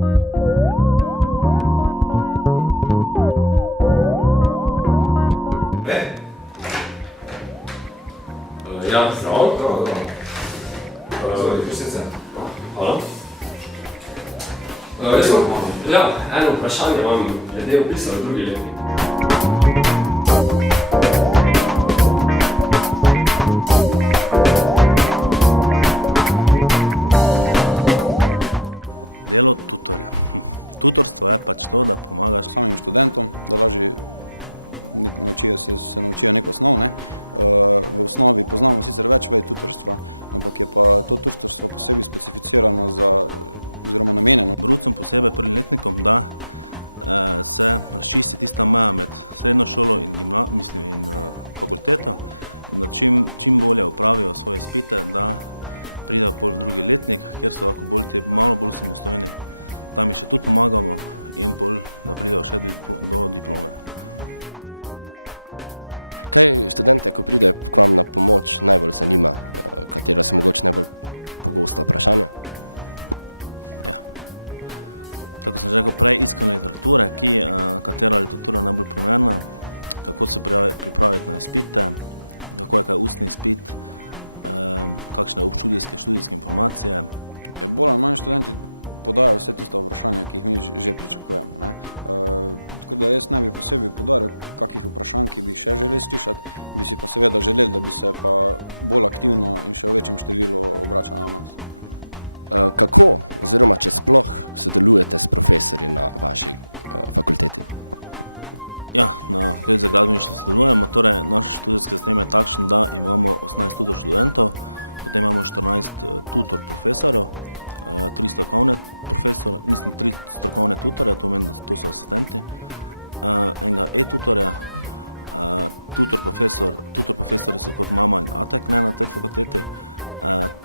Ja, zdravo. Hvala. Eno vprašanje vam glede opisa v drugi letnik. Delo tutorja. Tutorstvo je pač to, da pomagaš samim študentom, da lažje se naučijo nek osnov. V osnovi poznamo sicer več vej tutorstva, ampak je pa to tutorstvo posebej specificirano oziroma namenjeno brucom, posebej prvim letnikom, da se razčisti tista meja med srednjo šolo in fakulteto, in da čim bolje opravijo svoje izpite, da pridejo v drugi letnik, kjer so lahko malo bolj samostojni. Tam jih še tudi pomagamo in da pridejo še do diplome. Kaj študente, ko pride k vam na pomoč, najbolj zanima? Katera so mogoče najbolj pogosta vprašanja? Ja. Tako sem že rekel prej, iskanje literature, katera literatura je najbolj primerna, kako se pripraviti na izpite, kako je kaj ustni izpit, kakšne študijske informacije. Bolj ali manj študenti podajo vse tiste vprašanja, ki jih mi že pričakujemo. Tako da jaz ne bi posebej poudaril kakih vprašanj, ki bi jih še želeli slišati, bi si pa seveda želeli, da bi se pa bolj aktivno in še v večjem številu obračali na nas. Kako oziroma če sploh sodelujete s profesorji na vaši fakulteti? Ja, na Fakulteti za gradbeništvo sodelujemo, torej naš študijski sistem je takšen, da imamo 18 tutor študentov, potem imamo 14 tutor profesorjev, 3 strokovne profesore, mislim 3 strokovne tutore, to pomeni, da to so asistenti, enega e-tutorja, tutor profesori so kot mama in atek na tej fakulteti,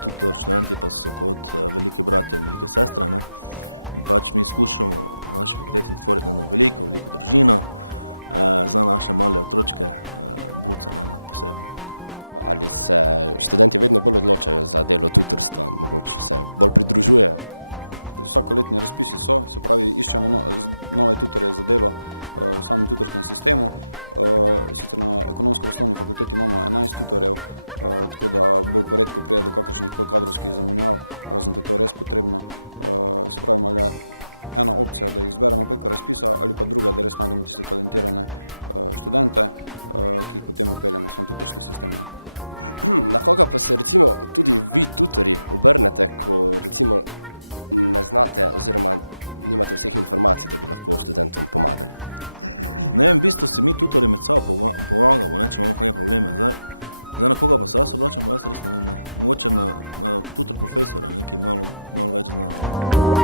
tutor študenti pa so kot veliki bratje in velike sestre. In pač mi skušamo na naši fakulteti tvoriti eno veliko družino za naše male otročke, bruce posebej. Ali se študenti vedno bolj odločajo za delo tutorstva, mogoče se bolj pridružujejo? Vsakoletni razpisi so, se pravi, iščemo nove tutorje za delo v samem tutorskem sistemu. Sicer na ekonomsko-poslovni fakulteti imamo 11 tutorjev, tako da bolj poredko prije do kakršnih kadrovskih zamenjav, razen ko je to res potrebno. Se pravi, ali je ena opcija, da jih zberemo preko razpisa, ali pa druga, da res najdemo tiste talentirane študente, ki jih potem upeljemo v sam tutorski sistem. Na koga pa se recimo tudi vi tutorji obrnete, ko recimo ne znate oziroma nimate vseh informacij, da bi lahko študentom pomagali? Ne vem, v bistvu si mi tutorji med sabo pomagamo, če imamo kakšne probleme. Zdaj na koga pa se jaz obračam, pa jaz res ne vem. Mogoče na tutor profesore, ki malo več znajo.